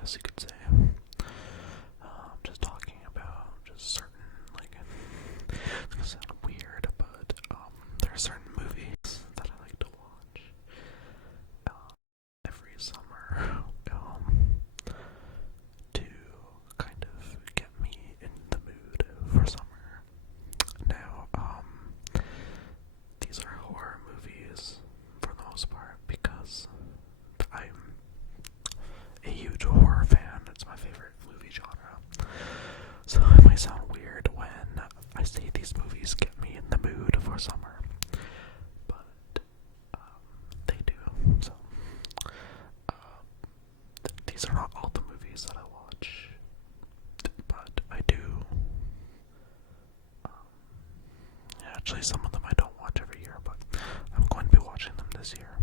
guess you could say. Just talking about just certain, like, it's gonna sound weird, but there are certain movies that I like to watch every summer to kind of get me in the mood for summer. Now, these are horror movies for the most part because I'm a huge horror fan. It's my favorite movie genre. So it might sound weird when I say these movies get me in the mood for summer, but they do. So these are not all the movies that I watch, but I do. Actually, some of them I don't watch every year, but I'm going to be watching them this year.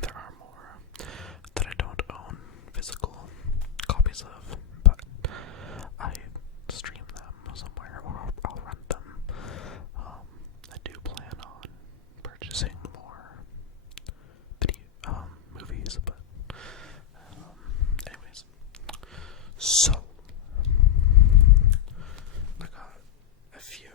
There are more that I don't own physical copies of, but I stream them somewhere or I'll rent them. I do plan on purchasing more movies, but anyways. So I got a few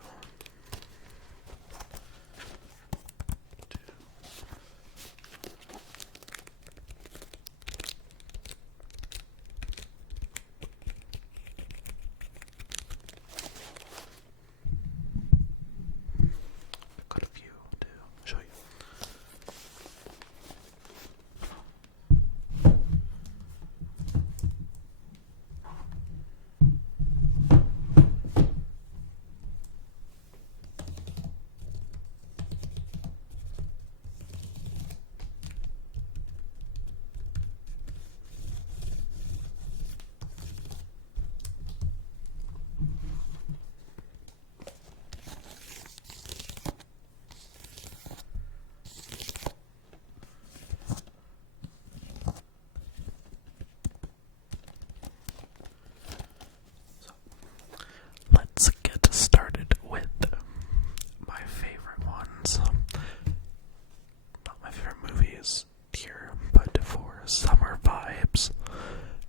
to show you. Let's get started with my favorite ones. Not my favorite movies here, but for summer vibes.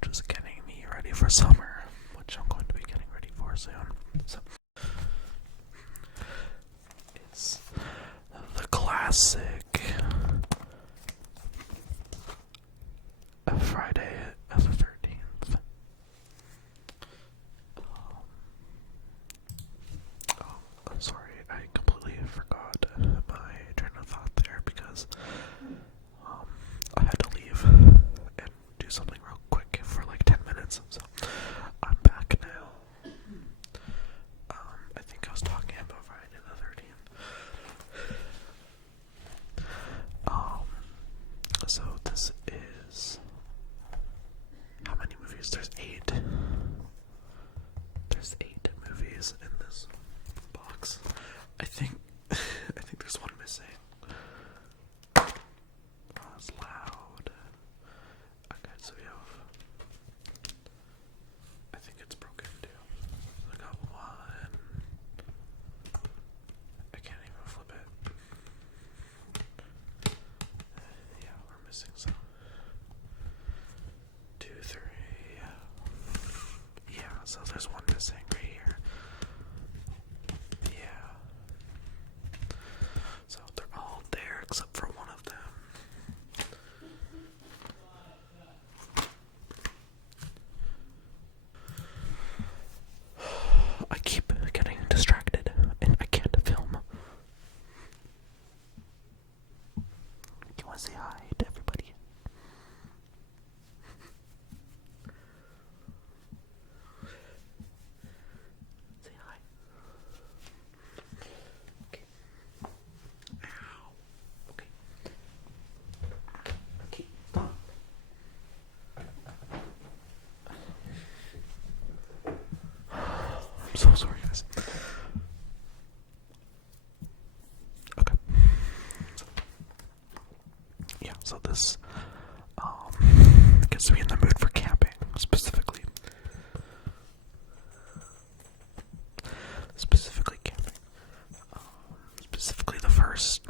Just getting me ready for summer, which I'm going to be getting ready for soon. So it's the classic Friday the 13th. Sorry, I completely forgot my train of thought there because I had to leave and do something real quick for like 10 minutes. So I'm back now. I think I was talking about Friday the 13th. So this is how many movies? There's 8. There's 8 movies in this box. I think there's one missing. Oh, it's loud. Okay, so we have, I think it's broken too. I got one. I can't even flip it. Yeah, we're missing some. 2, 3. Yeah, so there's one missing right here. Yeah. So they're all there except for one of them. I keep getting distracted and I can't film. You wanna say hi to everybody? Say hi. Okay. Ow. Okay. Okay, stop. I'm so sorry, guys. Okay. So this gets me in the mood for camping, specifically camping. Specifically the first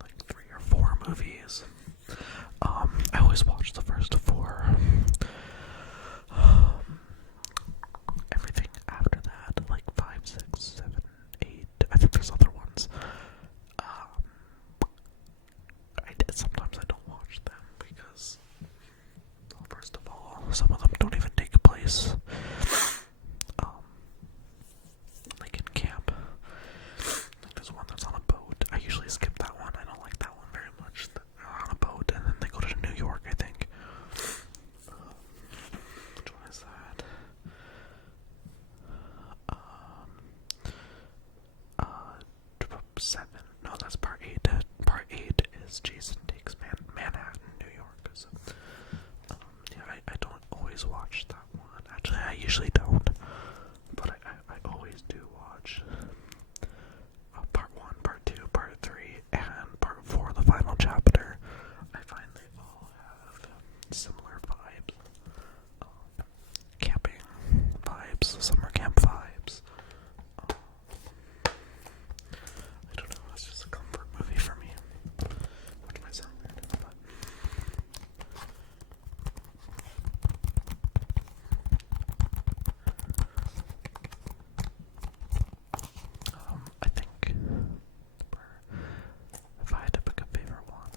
like 3 or 4 movies. I always watch is Jason Takes Manhattan, New York. So, yeah, I don't always watch that one. Actually, I usually don't. But I always do watch part 1, part 2, part 3, and part 4, the final chapter. I find they all have similar vibes. Camping vibes, summer camp vibes. I don't know, it's just a comfort movie for me. Which might sound weird, but I think if I had to pick a favorite one,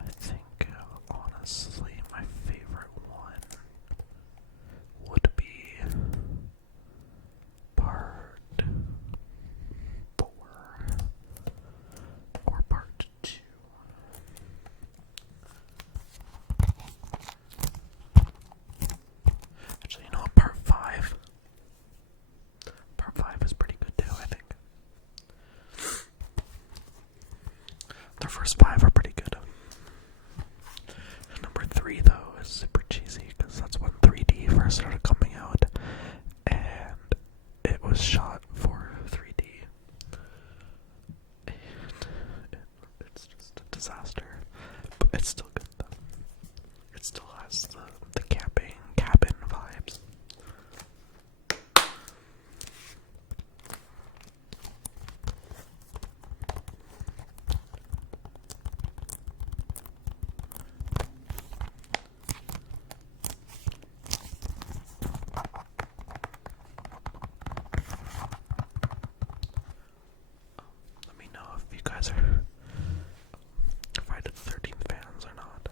I think honestly my favorite one would be part 4 or part 2. Actually, you know what? Part 5. Part 5 is pretty good too, I think. The first 5 are pretty good. Number 3, though, is super cheesy because that's when 3D first started coming out, and it was shot for 3D. And it's just a disaster, but it's still good though. It still has the camping cabin vibes. Let me know if you guys are Friday the 13th fans or not.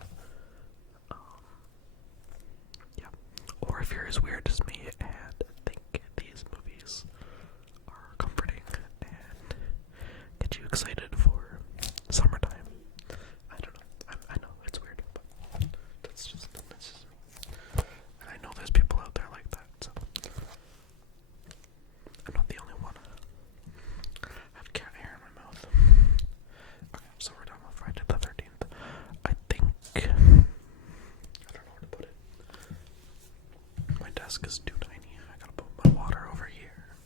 Yeah. Or if you're as weird as me and think these movies are comforting and get you excited for summertime. I don't know. I know it's weird, but that's just me. And I know there's people out there like that, so I'm not the only one. I have cat hair in my mouth. Okay, so we're done with Friday the 13th. I think I don't know where to put it. My desk is too tiny. I gotta put my water over here.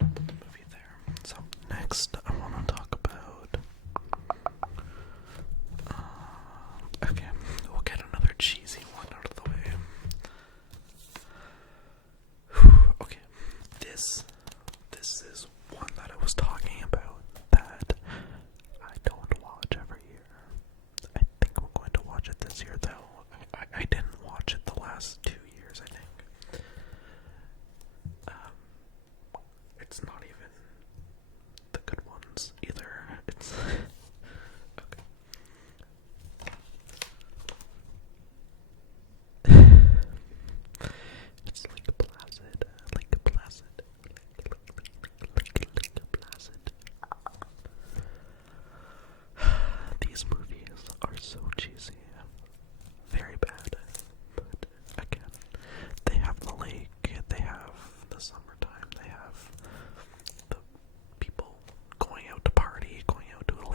And I'll put the movie there. So next I wanna talk about okay, we'll get another cheesy one out of the way. Okay. This is one that I was talking about that I don't watch every year. I think we're going to watch it this year, though. I didn't watch it the last 2 years, I think. It's not even the good ones either. It's okay. It's like a placid, placid. These movies are so cheesy. Very bad. But again, they have the lake, they have the summertime, they have the people going out to party, going out to a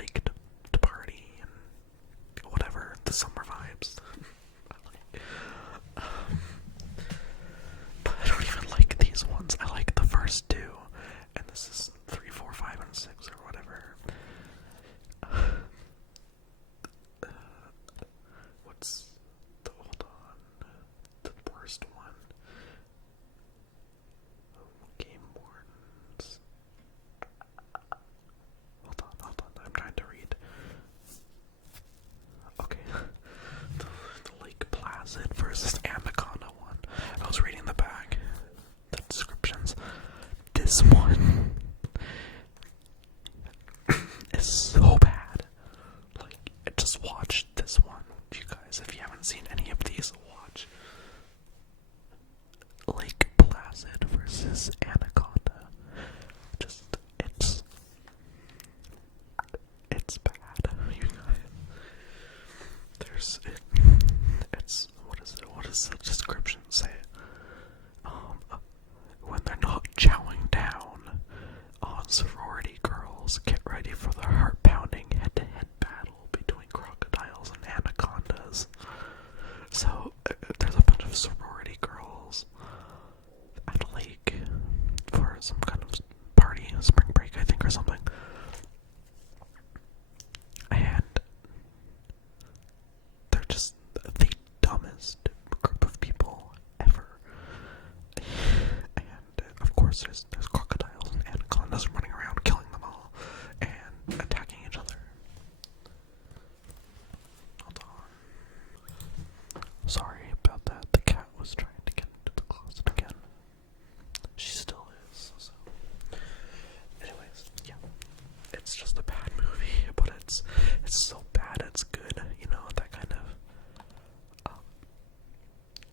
it's so bad it's good, you know, that kind of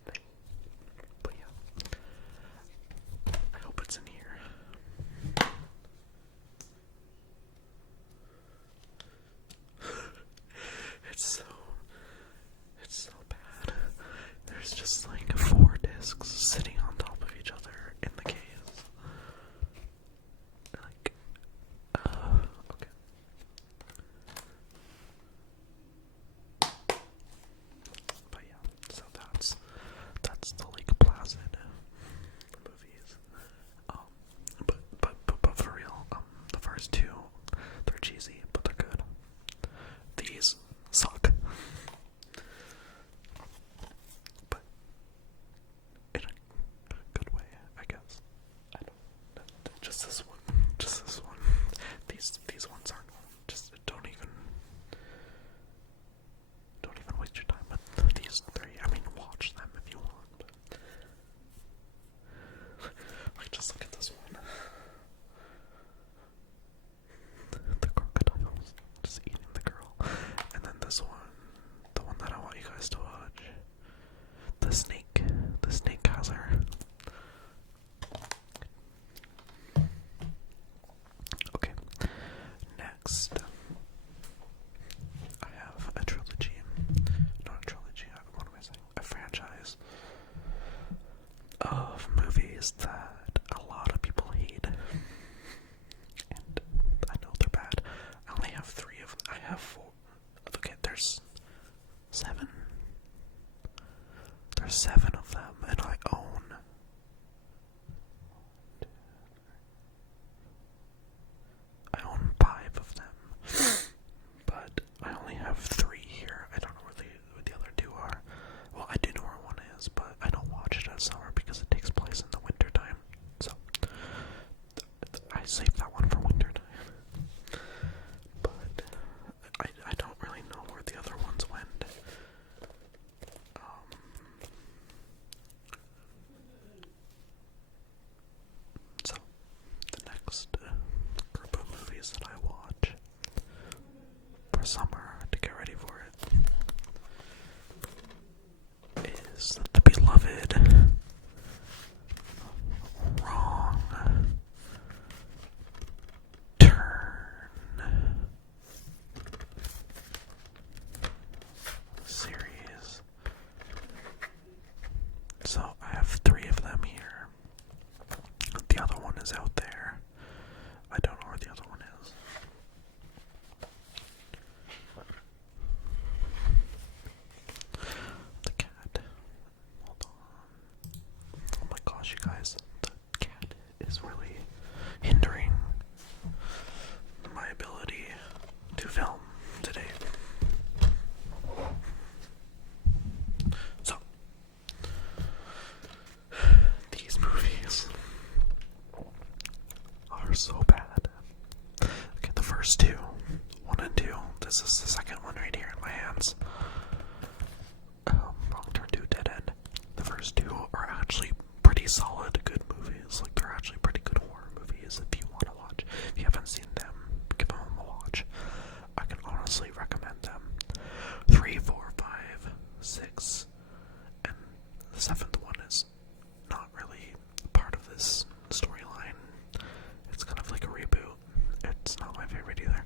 thing. But yeah, I hope it's in here. It's so bad. There's just like 4 discs sitting on top of each other in the case. Like, okay. But yeah, so that's the Lake Placid movies. But for real, the first 2, they're cheesy, but they're good. These suck. But in a good way, I guess. I don't, just this one. These ones aren't, just don't even waste your time with these 3. I mean, watch them if you want, but like, just look at this one. The crocodiles just eating the girl. And then this one, the one that I want you guys to watch. The snake has her. Okay, next I have a trilogy. Not a trilogy, what am I saying? A franchise of movies that a lot of people hate. And I know they're bad. I only have 3 of them. I have 4. Okay, there's 7. There's 7 of them, and I own I own 5 of them. But I only have 3 here. I don't know where the other 2 are. Well, I do know where one is, but I don't watch it at summer because it takes place in the winter time. So I saved that one for winter time. But I don't really know where the other ones went. So the next group of movies that I watch for summer to get ready for it is the beloved Wrong Turn series. So I have 3 of them here. The other one is out there. I don't know where the other one is. The cat. Hold on. Oh my gosh, you guys. The cat is really hindering my ability to film today. So, these movies are so bad. Okay, the first 2, 1 and 2. This is the second one right here in my hands. Wrong Turn 2, Dead End. The first 2 are actually pretty solid, good movies. Like, they're actually pretty good horror movies if you want to watch. If you haven't seen them, give them a watch. I can honestly recommend them. 3, 4, 5, 6, and the 7th one is not really part of this storyline. It's kind of like a reboot. It's not my favorite either.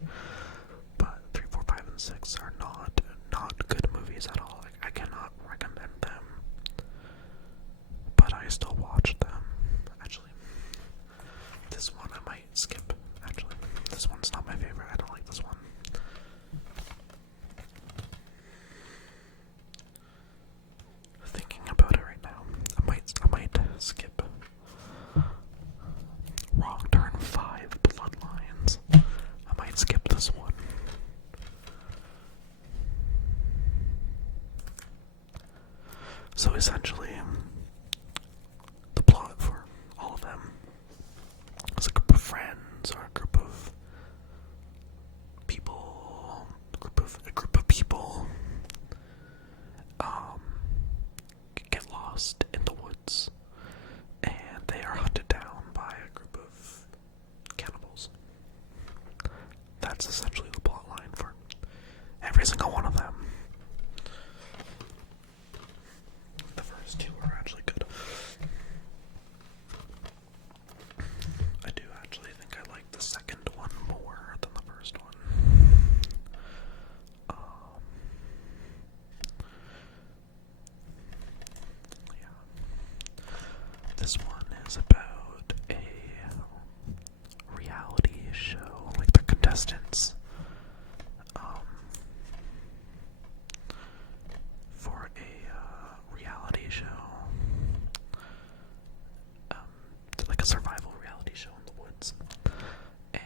But 3, 4, 5, and 6 are not good movies at all. Like, I cannot recommend them. But I still watch them. Actually, this one I might skip. Actually, this one's not my favorite. I don't like this one. Thinking about it right now, I might skip Wrong Turn 5, Bloodlines. I might skip this one. So essentially, the plot for all of them is a group of friends or a group of people, get lost in the woods, and they are hunted down by a group of cannibals. That's essentially the plot line for is about a reality show, like the contestants, for a reality show, like a survival reality show in the woods. And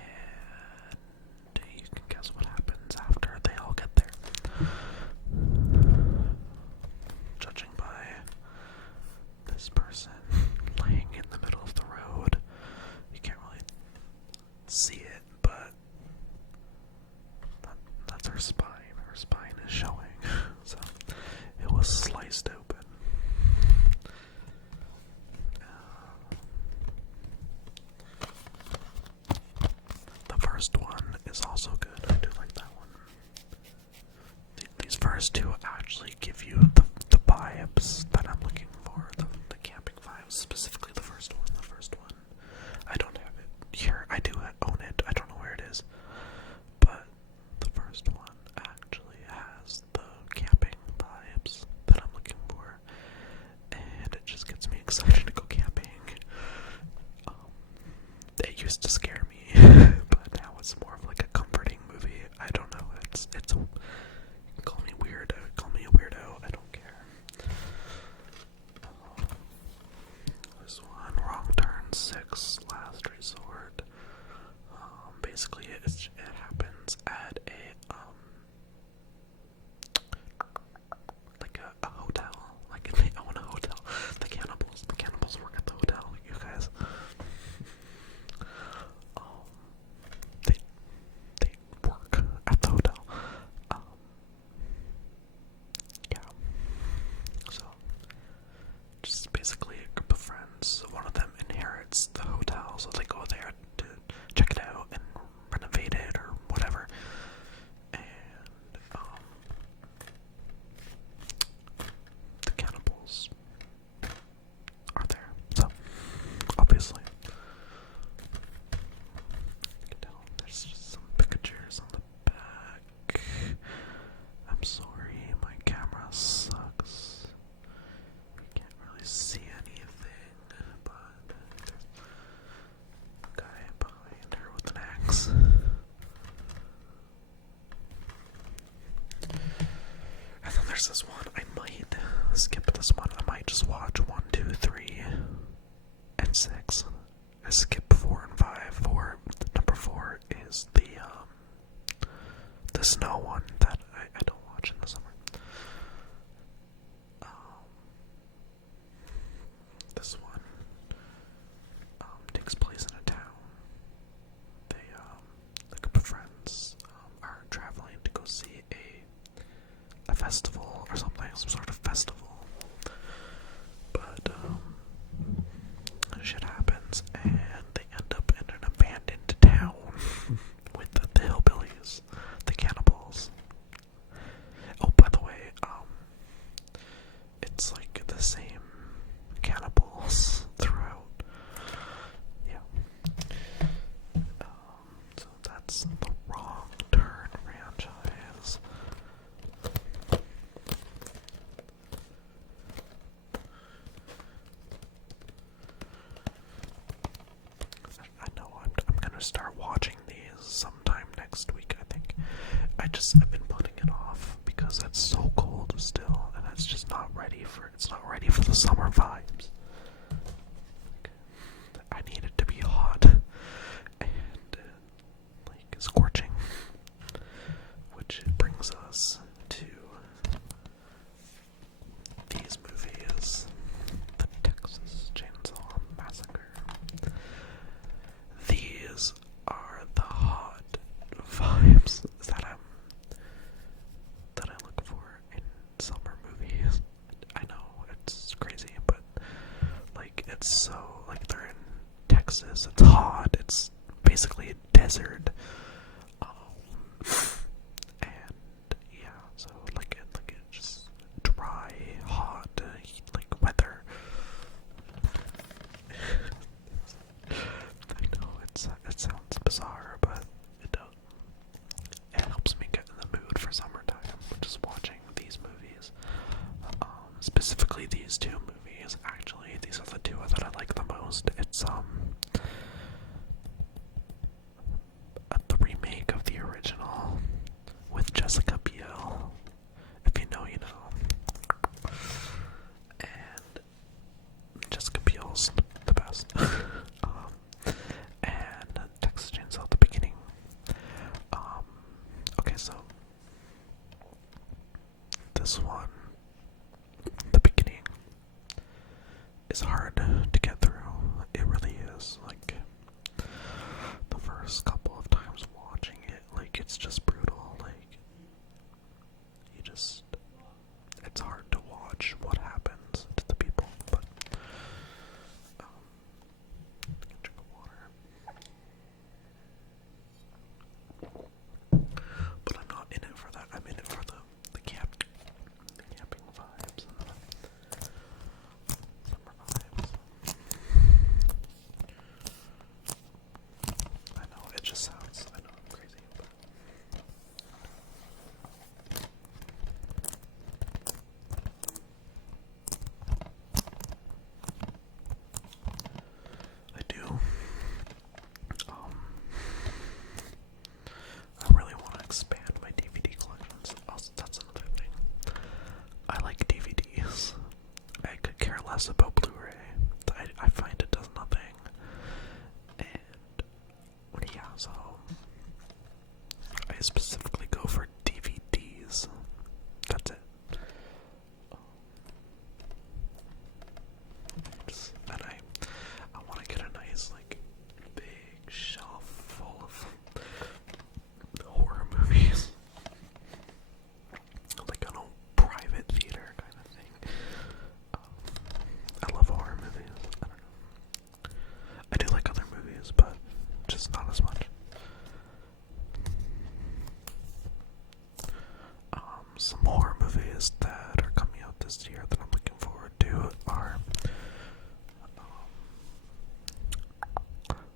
you can guess what happens after they all get there. Judging by this person laying in the middle of the road, you can't really see it, but that's her spine. Her spine is showing. So it was sliced open. The first one is also good. I do like that one. These first two actually give you the vibes that I'm looking for, the camping vibes, specifically the first one. The first one, I don't have it here. I do own it. I don't know where it is, but the first one actually has the camping vibes that I'm looking for, and it just gets me excited to go camping. It used to scare me, but now it's more of like a comforting movie. I don't know. It's a, you can call me weird. Call me a weirdo. I don't care. This one, Wrong Turn 6, Last Resort. Basically, it happens at a like a hotel. Like they own a hotel. The cannibals work at the hotel. You guys. They work at the hotel. Yeah. So, just basically a group of friends. One of them inherits the hotel, so they go there to check it out and renovate it or whatever. And the cannibals are there. So, obviously. There's just some pictures on the back. I'm sorry, my camera sucks. You can't really see anything, but there's a guy behind her with an axe. And then there's this one. I might skip this one. I might just watch 1, 2, 3, and 6. I skip 4 and 5. Number 4 is the snow one that I don't watch in the summer. This one takes place in a town. They, a group of friends are traveling to go see a festival or something, some sort of festival. But shit happens and they end up in an abandoned town with the hillbillies, the cannibals. Oh, by the way, it's like the same cannibals throughout. Yeah. So that's the Wrong Turn franchise. I know I'm gonna start watching these sometime next week, I think. I've been putting it off because it's so cold still, and it's just not ready for the summer vibes. I need it to be hot and like scorching, which brings us to these movies: The Texas Chainsaw Massacre. These are the hot vibes that I look for in summer movies. I know it's crazy, but so this one, the beginning is hard to get through. It really is. Like, the first couple of times watching it, like, it's just brutal. Like, you just, it's hard to watch what happens to the people, but, drink of water. But I'm not in it for that. I'm in it for the camping vibes and the summer vibes. I know, it just sounds, I know I'm crazy, but I do. I really want to expand my DVD collections. Also, that's another thing. I like DVDs. I could care less about Blu-ray. I find it does nothing. And yeah, so I specifically go for DVDs. That's it. And I want to get a nice, like, big shelf full of horror movies. Like on a private theater kind of thing. I love horror movies. I don't know. I do like other movies, but just not as much. Some horror movies that are coming out this year that I'm looking forward to are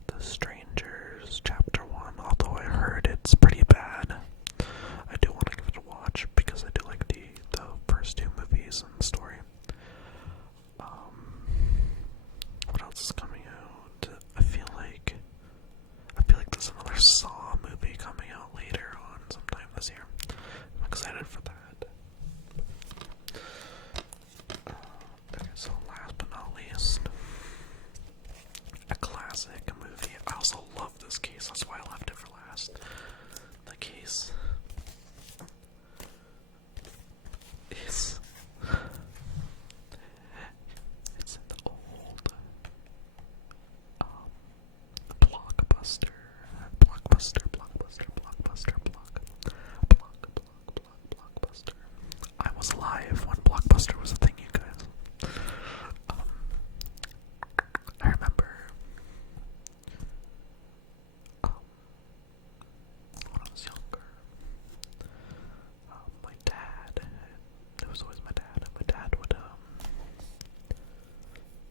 The Strangers Chapter 1, although I heard it's pretty bad. I do want to give it a watch because I do like the first two movies and the story. What else is coming out? I feel like there's another Saw movie coming out later on sometime this year. I'm excited for that. Okay, so last but not least, a classic movie. I also love this case, that's why I left it for last. The case is it's an old blockbuster. I was alive when Blockbuster was a thing, you guys. I remember when I was younger, my dad, it was always my dad, and my dad would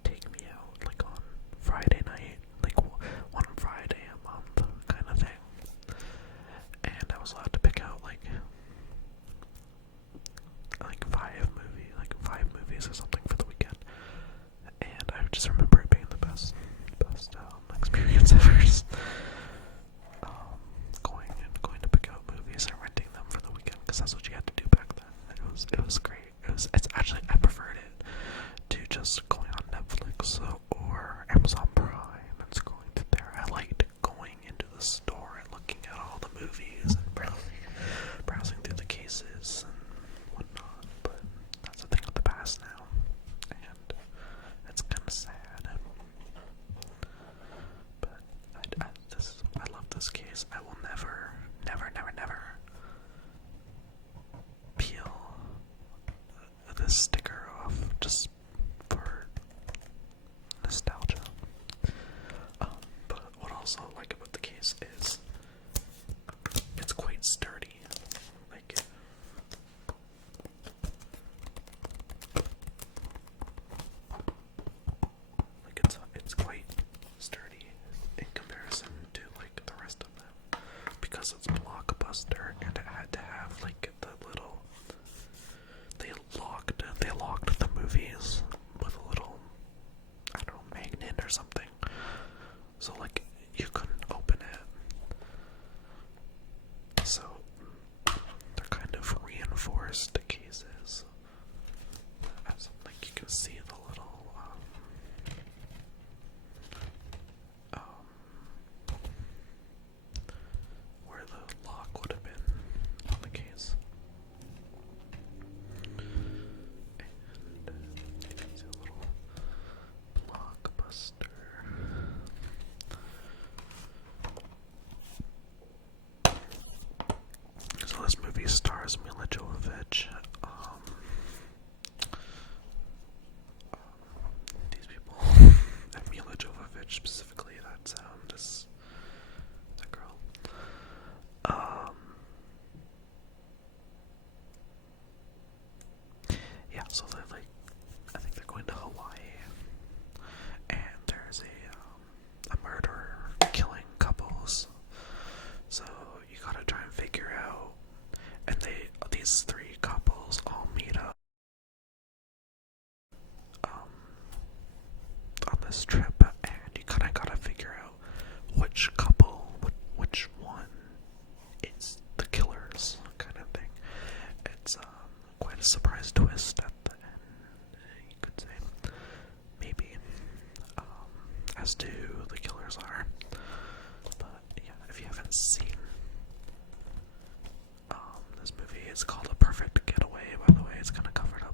take me out like on Friday night, like one Friday a month kind of thing, and I was allowed to pick out like five movies or something for the weekend, and I just remember it being the best experience ever. Just, going to pick out movies and renting them for the weekend, because that's what you had to do back then. It was great. It's actually, I preferred it to just going on Netflix or Amazon Prime and scrolling through there. I liked going into the store and looking at all the movies and browsing through the cases and whatnot, but that's a thing of the past now, and it's kind of sad. But I love this case. I will never peel stars Mila Jovovich. These people, and Mila Jovovich specifically. That girl. Yeah. So they're like, I think they're going to Hawaii, and there's a murderer killing couples. So you gotta try and figure out, and these three couples all meet up on this trip, and you kind of gotta figure out which couple, which one is the killers, kind of thing. It's quite a surprise twist at the end, you could say, maybe, as to who the killers are. But yeah, if you haven't seen this movie, it's called A Perfect Getaway, by the way. It's kind of covered up